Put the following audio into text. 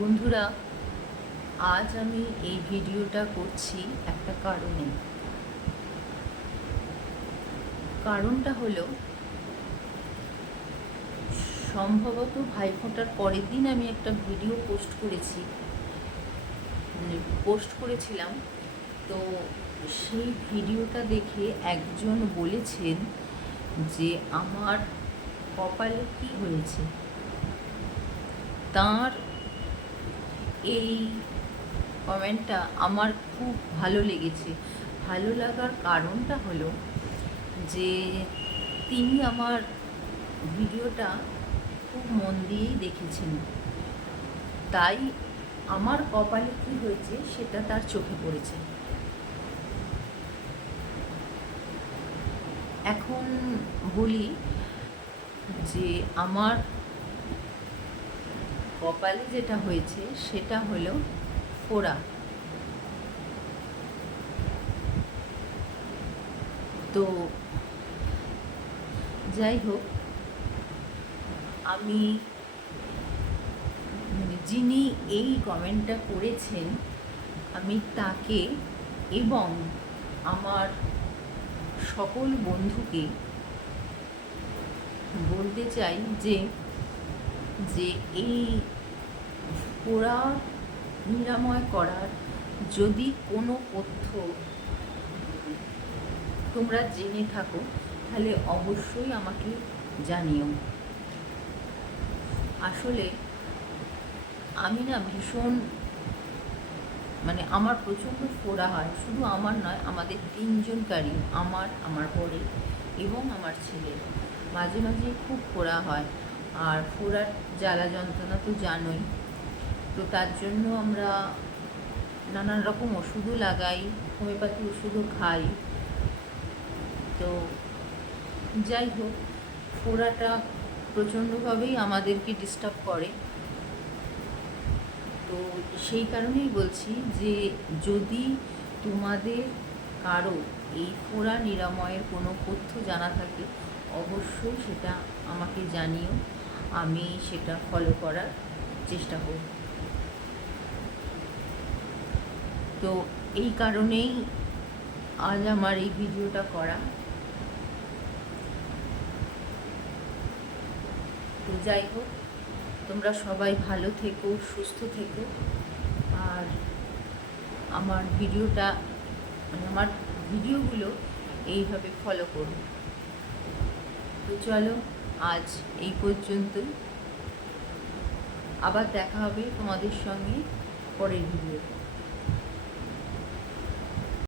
বন্ধুরা, আজ আমি এই ভিডিওটা করছি একটা কারণে। কারণটা হলো, সম্ভবত ভাইফোঁটার পরের দিন আমি একটা ভিডিও পোস্ট করেছিলাম। তো সেই ভিডিওটা দেখে একজন বলেছেন যে আমার কপালে কী হয়েছে। তার এই কমেন্টটা আমার খুব ভালো লেগেছে। ভালো লাগার কারণটা হলো যে তিনি আমার ভিডিওটা খুব মন দিয়েই দেখেছেন, তাই আমার কপালে কী হয়েছে সেটা তার চোখে পড়েছে। এখন বলি যে আমার কপালে যেটা হয়েছে সেটা হলো ফোড়া। তো যাই হোক, আমি যিনি এই কমেন্টটা করেছেন আমি তাকে এবং আমার সকল বন্ধুকে বলতে চাই যে এই পোড়া নিরাময় করার যদি কোনো তথ্য তোমরা জেনে থাকো তাহলে অবশ্যই আমাকে জানিও। আসলে আমি না ভীষণ আমার প্রচণ্ড ফোড়া হয়, শুধু আমার নয়, আমাদের তিনজনকারই, আমার বরের এবং আমার ছেলের মাঝে মাঝে খুব ফোড়া হয়। আর ফোড়ার জ্বালা যন্ত্রণা তো জানোই। তো তার জন্য আমরা নানান রকম ওষুধও লাগাই, হোমিওপ্যাথি ওষুধও খাই। তো যাই হোক, ফোড়াটা প্রচণ্ডভাবেই আমাদেরকে ডিস্টার্ব করে। তো সেই কারণেই বলছি যে যদি তোমাদের কারো এই ফোড়া নিরাময়ের কোনো তথ্য জানা থাকে অবশ্যই সেটা আমাকে জানিও, আমি সেটা ফলো করার চেষ্টা করব। তো এই কারণেই আজ আমার এই ভিডিওটা করা। তো যাই হোক, তোমরা সবাই ভালো থেকো, সুস্থ থেকো, আর আমার ভিডিওগুলো এইভাবে ফলো করো। তো চলো, আজ এই পর্যন্তই। আবার দেখা হবে তোমাদের সঙ্গে পরের ভিডিওতে।